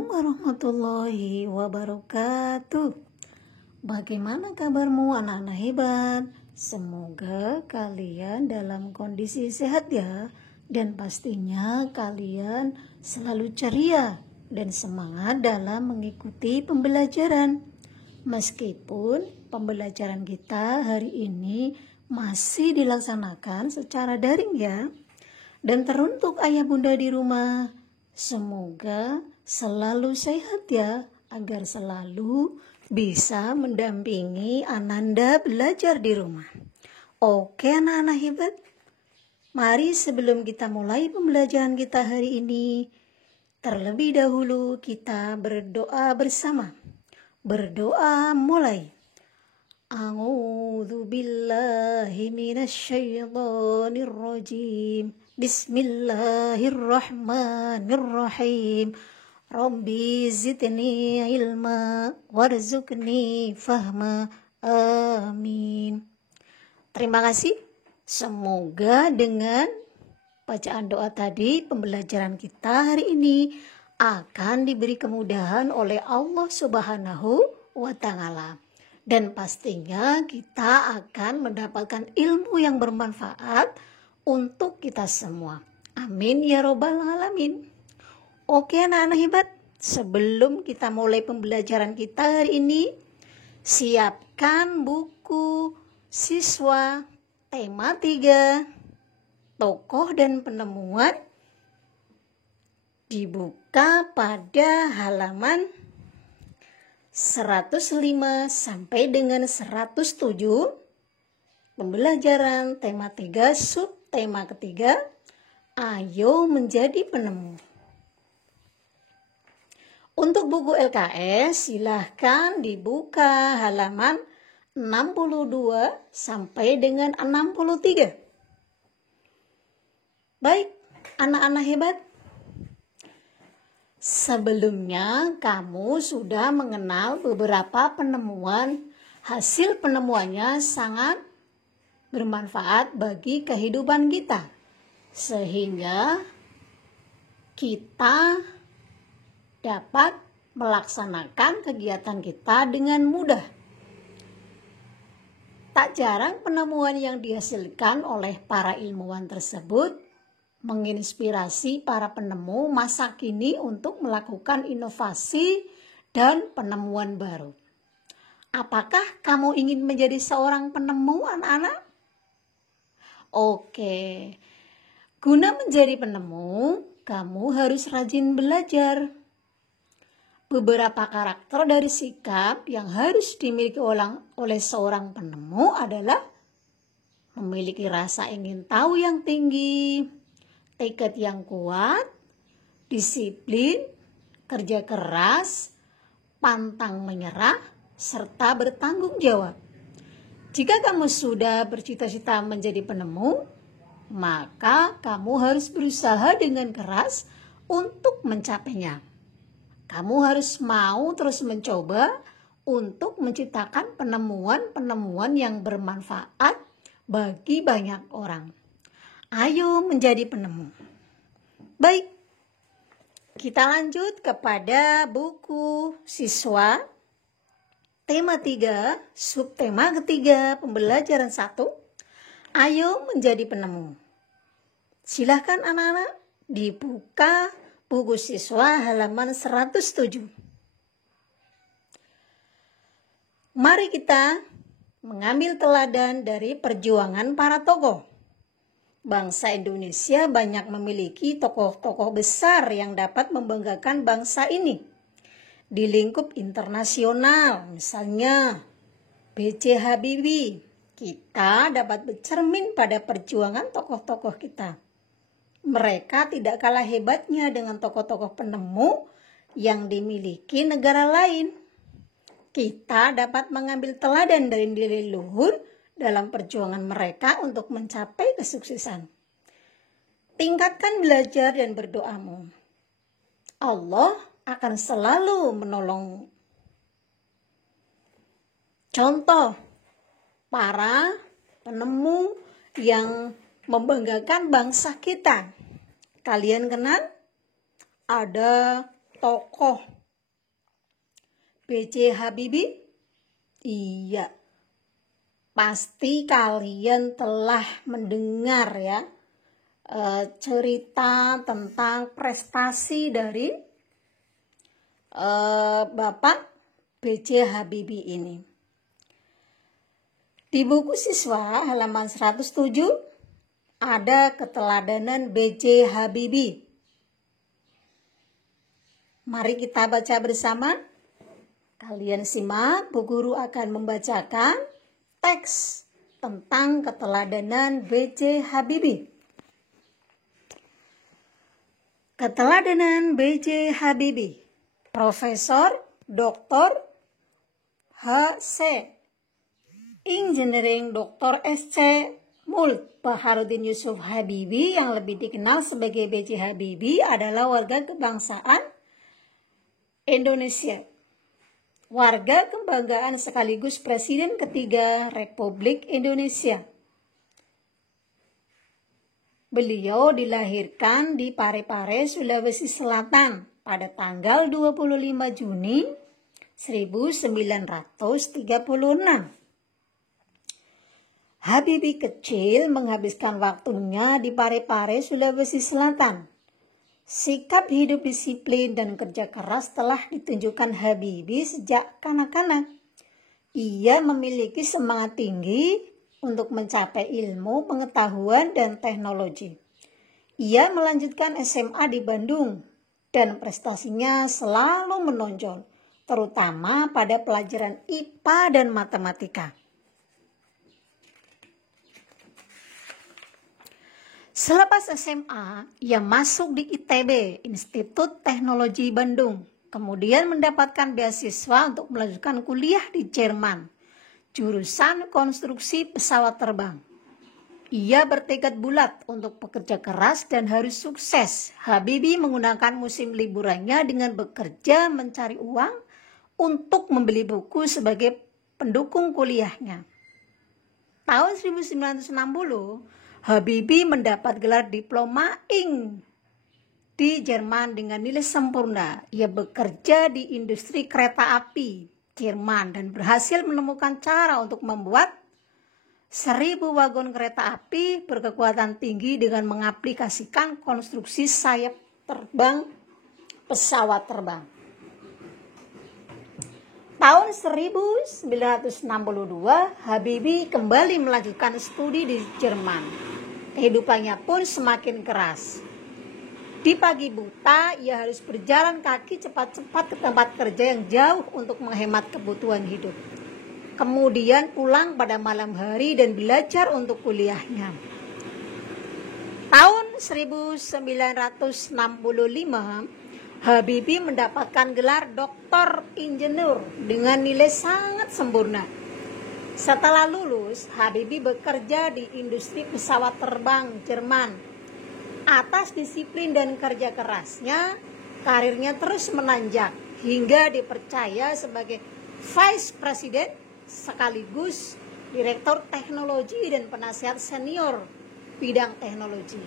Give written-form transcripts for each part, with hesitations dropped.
Assalamualaikum warahmatullahi wabarakatuh. Bagaimana kabarmu anak-anak hebat? Semoga kalian dalam kondisi sehat ya. Dan pastinya kalian selalu ceria dan semangat dalam mengikuti pembelajaran. Meskipun pembelajaran kita hari ini masih dilaksanakan secara daring ya. Dan teruntuk ayah bunda di rumah, semoga selalu sehat ya, agar selalu bisa mendampingi Ananda belajar di rumah. Oke anak-anak hebat, mari sebelum kita mulai pembelajaran kita hari ini, terlebih dahulu kita berdoa bersama. Berdoa mulai. A'udzu billahi minasyaitonir rajim. Bismillahirrahmanirrahim. Rabbi zidni ilma warzuqni fahma. Amin. Terima kasih. Semoga dengan bacaan doa tadi pembelajaran kita hari ini akan diberi kemudahan oleh Allah Subhanahu wa Ta'ala. Dan pastinya kita akan mendapatkan ilmu yang bermanfaat untuk kita semua. Amin ya robbal alamin. Oke anak-anak hebat, sebelum kita mulai pembelajaran kita hari ini, siapkan buku siswa tema 3, tokoh dan penemuan, dibuka pada halaman 105 sampai dengan 107, pembelajaran tema 3 subtema ketiga, ayo menjadi penemu. Untuk buku LKS silahkan dibuka halaman 62 sampai dengan 63. Baik, anak-anak hebat. Sebelumnya kamu sudah mengenal beberapa penemuan. Hasil penemuannya sangat bermanfaat bagi kehidupan kita. Sehingga kita dapat melaksanakan kegiatan kita dengan mudah. Tak jarang penemuan yang dihasilkan oleh para ilmuwan tersebut menginspirasi para penemu masa kini untuk melakukan inovasi dan penemuan baru. Apakah kamu ingin menjadi seorang penemu, anak-anak? Oke, guna menjadi penemu, kamu harus rajin belajar. Beberapa karakter dari sikap yang harus dimiliki oleh seorang penemu adalah memiliki rasa ingin tahu yang tinggi, tekad yang kuat, disiplin, kerja keras, pantang menyerah, serta bertanggung jawab. Jika kamu sudah bercita-cita menjadi penemu, maka kamu harus berusaha dengan keras untuk mencapainya. Kamu harus mau terus mencoba untuk menciptakan penemuan-penemuan yang bermanfaat bagi banyak orang. Ayo menjadi penemu. Baik, kita lanjut kepada buku siswa tema 3, subtema ketiga, pembelajaran 1. Ayo menjadi penemu. Silahkan anak-anak dibuka buku siswa halaman 107. Mari kita mengambil teladan dari perjuangan para tokoh. Bangsa Indonesia banyak memiliki tokoh-tokoh besar yang dapat membanggakan bangsa ini. Di lingkup internasional, misalnya B.J. Habibie, kita dapat bercermin pada perjuangan tokoh-tokoh kita. Mereka tidak kalah hebatnya dengan tokoh-tokoh penemu yang dimiliki negara lain. Kita dapat mengambil teladan dari nilai luhur dalam perjuangan mereka untuk mencapai kesuksesan. Tingkatkan belajar dan berdoamu. Allah akan selalu menolongmu. Contoh para penemu yang membanggakan bangsa kita. Kalian kenal? Ada tokoh B.J. Habibie? Iya, pasti kalian telah mendengar ya cerita tentang prestasi dari Bapak B.J. Habibie ini. Di buku siswa halaman 107 ada keteladanan B.J. Habibie. Mari kita baca bersama. Kalian simak, Bu Guru akan membacakan teks tentang keteladanan B.J. Habibie. Keteladanan B.J. Habibie, Profesor Dr. H.C. Engineering Dr. S.C. Mult Baharudin Yusuf Habibie yang lebih dikenal sebagai B.J. Habibie adalah warga kebangsaan Indonesia. Warga kebanggaan sekaligus Presiden ketiga Republik Indonesia. Beliau dilahirkan di Parepare, Sulawesi Selatan pada tanggal 25 Juni 1936. Habibie kecil menghabiskan waktunya di Parepare, Sulawesi Selatan. Sikap hidup disiplin dan kerja keras telah ditunjukkan Habibie sejak kanak-kanak. Ia memiliki semangat tinggi untuk mencapai ilmu, pengetahuan, dan teknologi. Ia melanjutkan SMA di Bandung dan prestasinya selalu menonjol, terutama pada pelajaran IPA dan matematika. Selepas SMA, ia masuk di ITB, Institut Teknologi Bandung, kemudian mendapatkan beasiswa untuk melanjutkan kuliah di Jerman, jurusan konstruksi pesawat terbang. Ia bertekad bulat untuk bekerja keras dan harus sukses. Habibie menggunakan musim liburannya dengan bekerja mencari uang untuk membeli buku sebagai pendukung kuliahnya. Tahun 1960, Habibie mendapat gelar diploma Ing di Jerman dengan nilai sempurna. Ia bekerja di industri kereta api Jerman dan berhasil menemukan cara untuk membuat 1000 wagon kereta api berkekuatan tinggi dengan mengaplikasikan konstruksi sayap terbang pesawat terbang. Tahun 1962, Habibie kembali melanjutkan studi di Jerman. Kehidupannya pun semakin keras. Di pagi buta, ia harus berjalan kaki cepat-cepat ke tempat kerja yang jauh untuk menghemat kebutuhan hidup. Kemudian pulang pada malam hari dan belajar untuk kuliahnya. Tahun 1965, Habibie mendapatkan gelar Doktor Insinyur dengan nilai sangat sempurna. Setelah lulus, Habibie bekerja di industri pesawat terbang Jerman. Atas disiplin dan kerja kerasnya, karirnya terus menanjak hingga dipercaya sebagai Vice President sekaligus Direktur Teknologi dan Penasihat Senior bidang teknologi.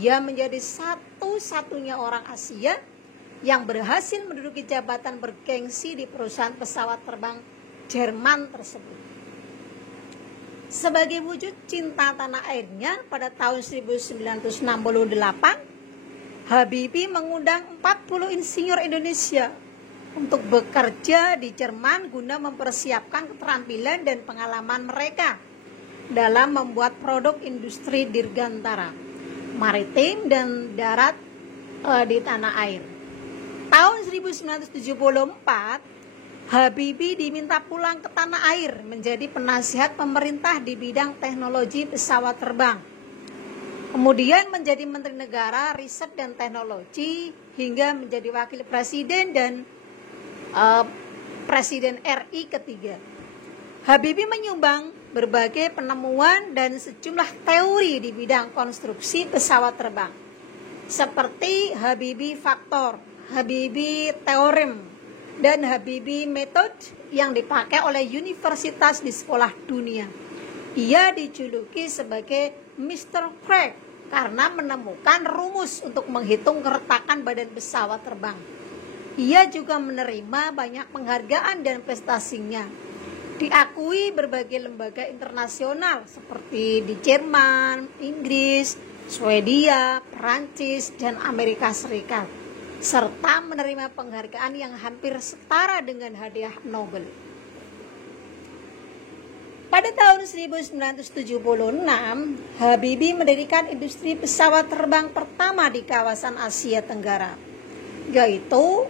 Ia menjadi satu-satunya orang Asia yang berhasil menduduki jabatan bergengsi di perusahaan pesawat terbang Jerman tersebut. Sebagai wujud cinta tanah airnya, pada tahun 1968, Habibie mengundang 40 insinyur Indonesia untuk bekerja di Jerman guna mempersiapkan keterampilan dan pengalaman mereka dalam membuat produk industri dirgantara, maritim, dan darat di tanah air. Tahun 1974, Habibie diminta pulang ke tanah air menjadi penasihat pemerintah di bidang teknologi pesawat terbang. Kemudian menjadi Menteri Negara Riset dan Teknologi hingga menjadi Wakil Presiden dan Presiden RI ketiga. Habibie menyumbang berbagai penemuan dan sejumlah teori di bidang konstruksi pesawat terbang, seperti Habibie Factor, Habibie Theorem, dan Habibie Method yang dipakai oleh universitas di sekolah dunia. Ia dijuluki sebagai Mr. Craig karena menemukan rumus untuk menghitung keretakan badan pesawat terbang. Ia juga menerima banyak penghargaan dan prestasinya. Diakui berbagai lembaga internasional seperti di Jerman, Inggris, Swedia, Perancis, dan Amerika Serikat, serta menerima penghargaan yang hampir setara dengan hadiah Nobel. Pada tahun 1976, Habibie mendirikan industri pesawat terbang pertama di kawasan Asia Tenggara, yaitu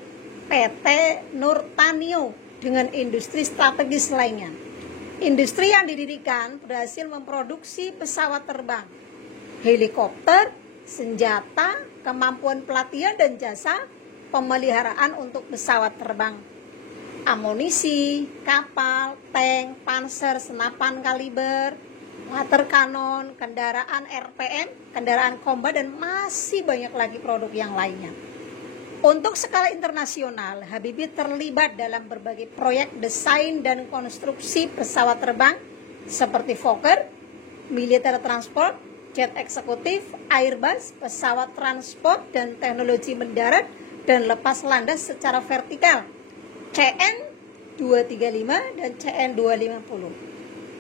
PT Nurtanio dengan industri strategis lainnya. Industri yang didirikan berhasil memproduksi pesawat terbang, helikopter, senjata, kemampuan pelatihan dan jasa pemeliharaan untuk pesawat terbang, amunisi, kapal, tank, panser, senapan kaliber, water cannon, kendaraan RPM, kendaraan combat, dan masih banyak lagi produk yang lainnya. Untuk skala internasional, Habibie terlibat dalam berbagai proyek desain dan konstruksi pesawat terbang seperti Fokker, militer transport, jet eksekutif, Airbus, pesawat transport dan teknologi mendarat dan lepas landas secara vertikal, CN-235 dan CN-250.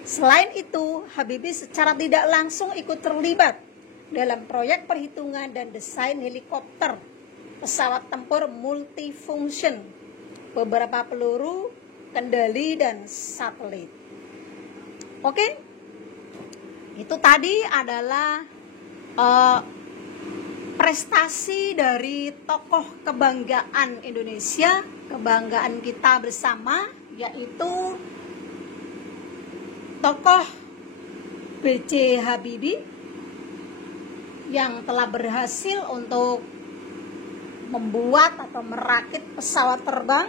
Selain itu, Habibie secara tidak langsung ikut terlibat dalam proyek perhitungan dan desain helikopter, pesawat tempur multifunction, beberapa peluru, kendali, dan satelit. Oke, itu tadi adalah prestasi dari tokoh kebanggaan Indonesia, kebanggaan kita bersama, yaitu tokoh B.J. Habibie yang telah berhasil untuk membuat atau merakit pesawat terbang.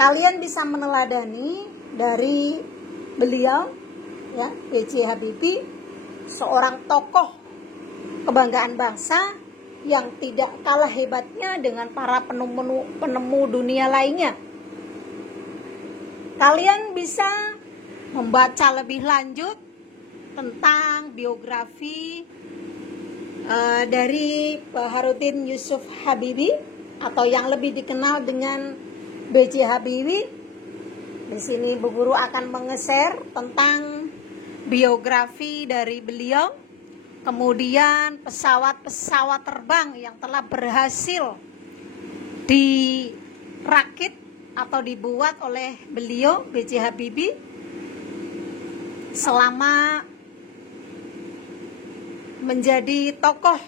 Kalian bisa meneladani dari beliau, ya, B.J. Habibie, seorang tokoh kebanggaan bangsa yang tidak kalah hebatnya dengan para penemu dunia lainnya. Kalian bisa membaca lebih lanjut tentang biografi dari Baharudin Yusuf Habibie atau yang lebih dikenal dengan B.J. Habibie. Di sini Bu Guru akan menge-share tentang biografi dari beliau, kemudian pesawat-pesawat terbang yang telah berhasil dirakit atau dibuat oleh beliau B.J. Habibie selama menjadi tokoh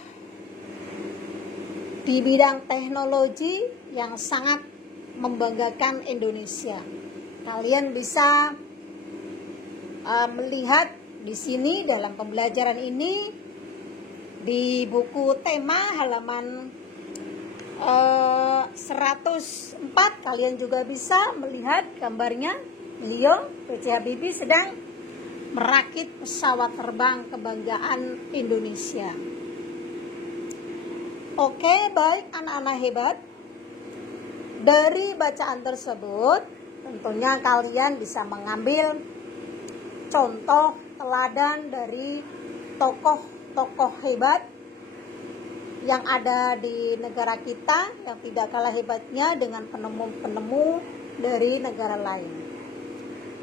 di bidang teknologi yang sangat membanggakan Indonesia. Kalian bisa melihat di sini dalam pembelajaran ini di buku tema halaman 104. Kalian juga bisa melihat gambarnya. Beliau B.J. Habibie sedang merakit pesawat terbang kebanggaan Indonesia. Oke, baik anak-anak hebat. Dari bacaan tersebut, tentunya kalian bisa mengambil contoh teladan dari tokoh-tokoh hebat yang ada di negara kita, yang tidak kalah hebatnya dengan penemu-penemu dari negara lain.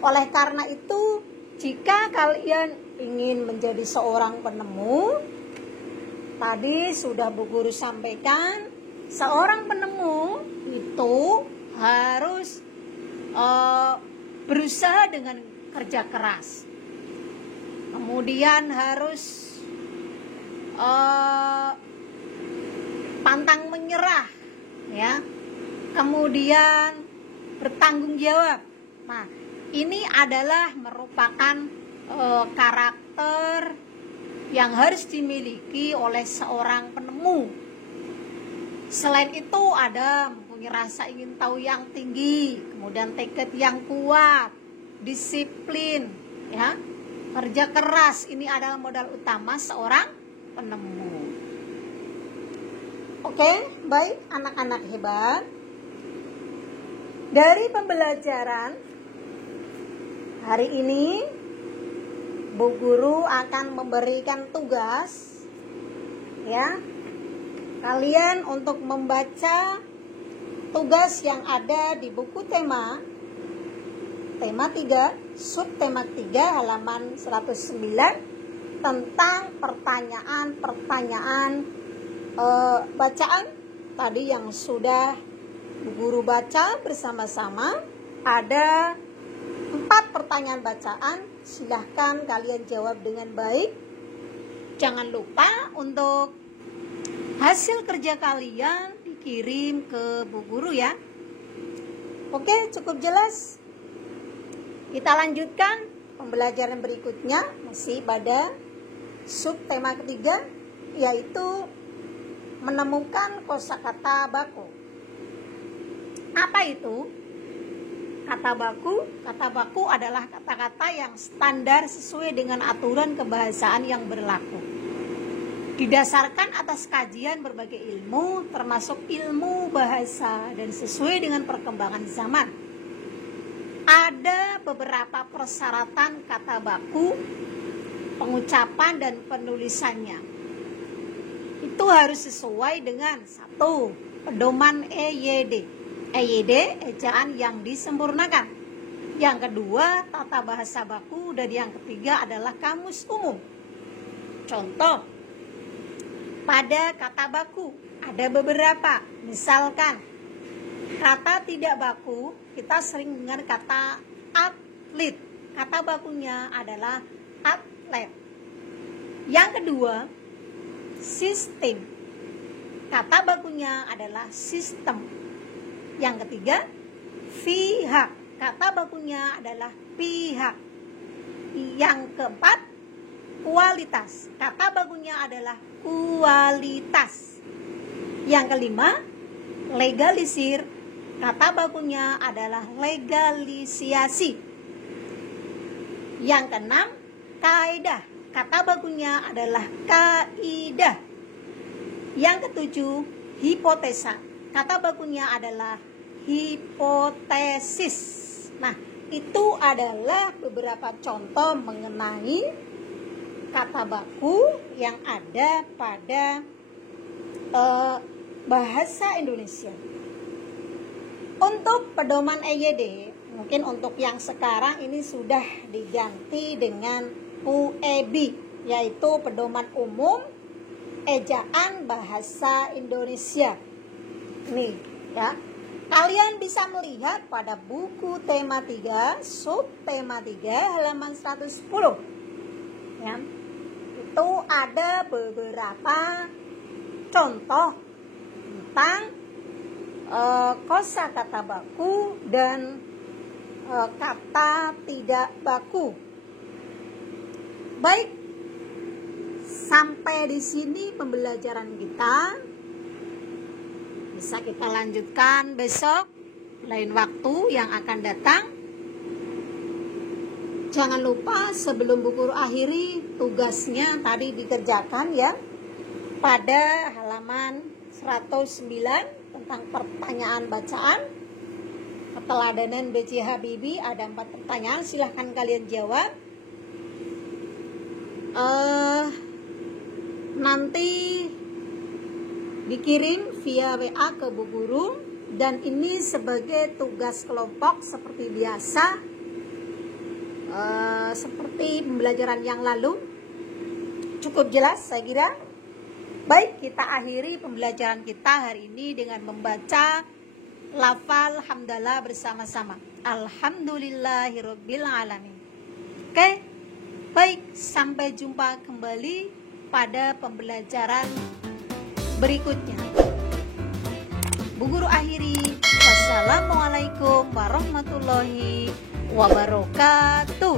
Oleh karena itu, jika kalian ingin menjadi seorang penemu, tadi sudah Bu Guru sampaikan, seorang penemu itu harus berusaha dengan kerja keras. Kemudian harus pantang menyerah, ya. Kemudian bertanggung jawab. Nah, ini adalah merupakan karakter yang harus dimiliki oleh seorang penemu. Selain itu ada mempunyai rasa ingin tahu yang tinggi, kemudian tekad yang kuat, disiplin, ya, kerja keras. Ini adalah modal utama seorang penemu. Oke, baik anak-anak hebat. Dari pembelajaran hari ini, Bu Guru akan memberikan tugas, ya, kalian untuk membaca tugas yang ada di buku tema 3, subtema 3 halaman 109 tentang pertanyaan-pertanyaan bacaan tadi yang sudah Bu Guru baca bersama-sama. Ada 4 pertanyaan bacaan, silahkan kalian jawab dengan baik. Jangan lupa untuk hasil kerja kalian dikirim ke Bu Guru ya. Oke, cukup jelas. Kita lanjutkan pembelajaran berikutnya, masih pada subtema ketiga, yaitu menemukan kosakata baku. Apa itu kata baku? Kata baku adalah kata-kata yang standar sesuai dengan aturan kebahasaan yang berlaku. Didasarkan atas kajian berbagai ilmu, termasuk ilmu bahasa, dan sesuai dengan perkembangan zaman. Ada beberapa persyaratan kata baku, pengucapan dan penulisannya. Itu harus sesuai dengan 1. Pedoman EYD. EYD, ejaan yang disempurnakan. Yang kedua, tata bahasa baku. Dan yang ketiga adalah kamus umum. Contoh, pada kata baku ada beberapa. Misalkan, kata tidak baku, kita sering dengar kata atlet. Kata bakunya adalah atlet. Yang kedua, sistem. Kata bakunya adalah sistem. Yang ketiga, pihak. Kata bakunya adalah pihak. Yang keempat, kualitas. Kata bakunya adalah kualitas. Yang kelima, legalisir. Kata bakunya adalah legalisiasi. Yang keenam, kaidah. Kata bakunya adalah kaidah. Yang ketujuh, hipotesa. Kata bakunya adalah hipotesis. Nah, itu adalah beberapa contoh mengenai kata baku yang ada pada bahasa Indonesia. Untuk pedoman EYD, mungkin untuk yang sekarang ini sudah diganti dengan UEB, yaitu pedoman umum ejaan bahasa Indonesia. Nih, ya. Kalian bisa melihat pada buku tema 3, subtema 3 halaman 110. Ya. Itu ada beberapa contoh tentang kosakata baku dan kata tidak baku. Baik, sampai di sini pembelajaran kita. Bisa kita lanjutkan besok, lain waktu yang akan datang. Jangan lupa sebelum Bu Guru akhiri, tugasnya tadi dikerjakan ya. Pada halaman 109 tentang pertanyaan bacaan. Keteladanan B.J. Habibie, ada 4 pertanyaan, silahkan kalian jawab. Nanti dikirim via WA ke Bu Guru, dan ini sebagai tugas kelompok seperti biasa, seperti pembelajaran yang lalu. Cukup jelas saya kira. Baik, kita akhiri pembelajaran kita hari ini dengan membaca lafal hamdalah bersama-sama. Alhamdulillahirabbil alamin. Oke, baik, sampai jumpa kembali pada pembelajaran berikutnya. Bu Guru akhiri. Wassalamualaikum warahmatullahi wabarakatuh.